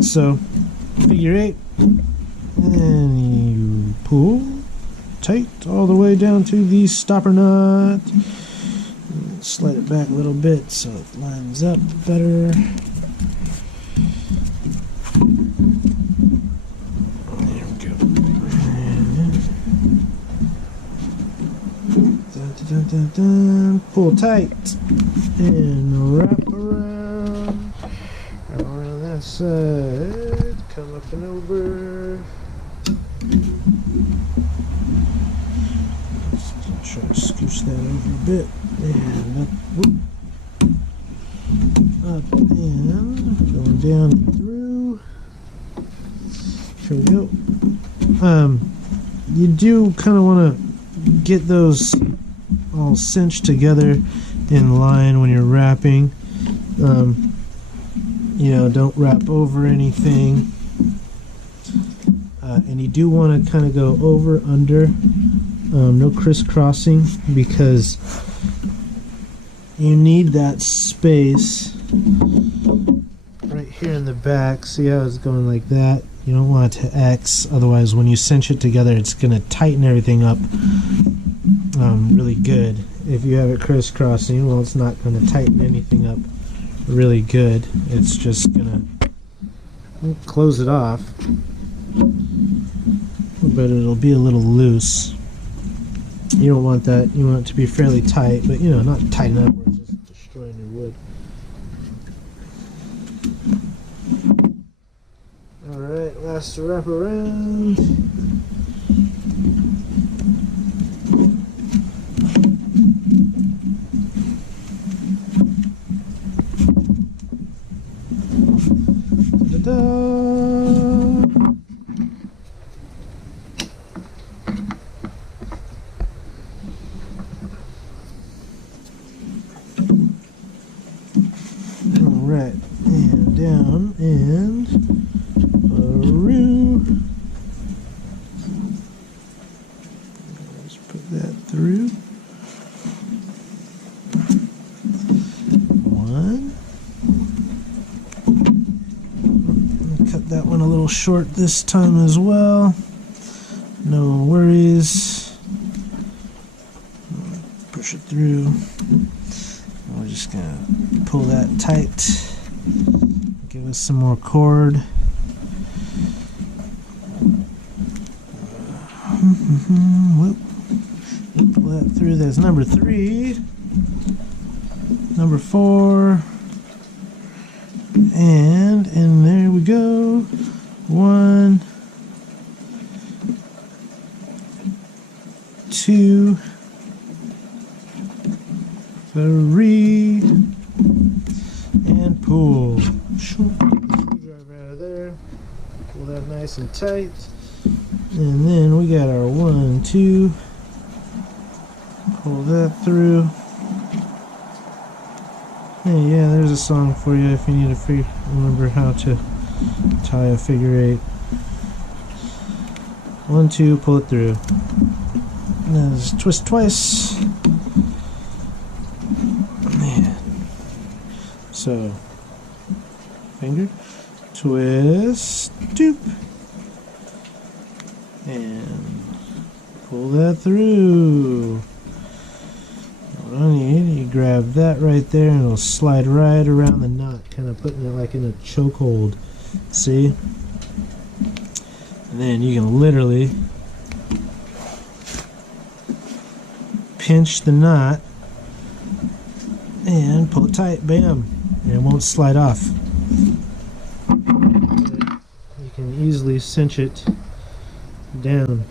So figure 8, and then you pull tight all the way down to the stopper knot. Slide it back a little bit so it lines up better. There we go. Dun, dun, dun, dun. Pull tight and wrap around. Wrap around that side. Come up and over. Try to scooch that over a bit, and up, whoop, up and going down and through. Here we go. You do kind of want to get those all cinched together in line when you're wrapping. You know, don't wrap over anything. And you do want to kind of go over, under. No crisscrossing, because you need that space right here in the back. See how it's going like that? You don't want it to X, otherwise when you cinch it together it's going to tighten everything up really good. If you have it crisscrossing, well, it's not going to tighten anything up really good. It's just going to close it off, but it'll be a little loose. You don't want that. You want it to be fairly tight, but you know, not tight enough where it's just destroying your wood. Alright, last wrap around. Ta-da! Alright, and down and through. Let's put that through. One. I'm gonna cut that one a little short this time as well. No worries. Push it through. We're just gonna pull that tight, give us some more cord. Whoop. Pull that through. That's number 3, number 4, and there we go. 1, 2, 3, and pull. Screwdriver out of there. Pull that nice and tight. And then we got our 1, 2. Pull that through. Hey, yeah, there's a song for you if you need to remember how to tie a figure 8. 1, 2, pull it through. And then just twist twice. Man. So, finger, twist, doop, and pull that through. What I need, you grab that right there and it'll slide right around the knot, kind of putting it like in a chokehold. See? And then you can literally pinch the knot and pull it tight, bam, and it won't slide off. You can easily cinch it down.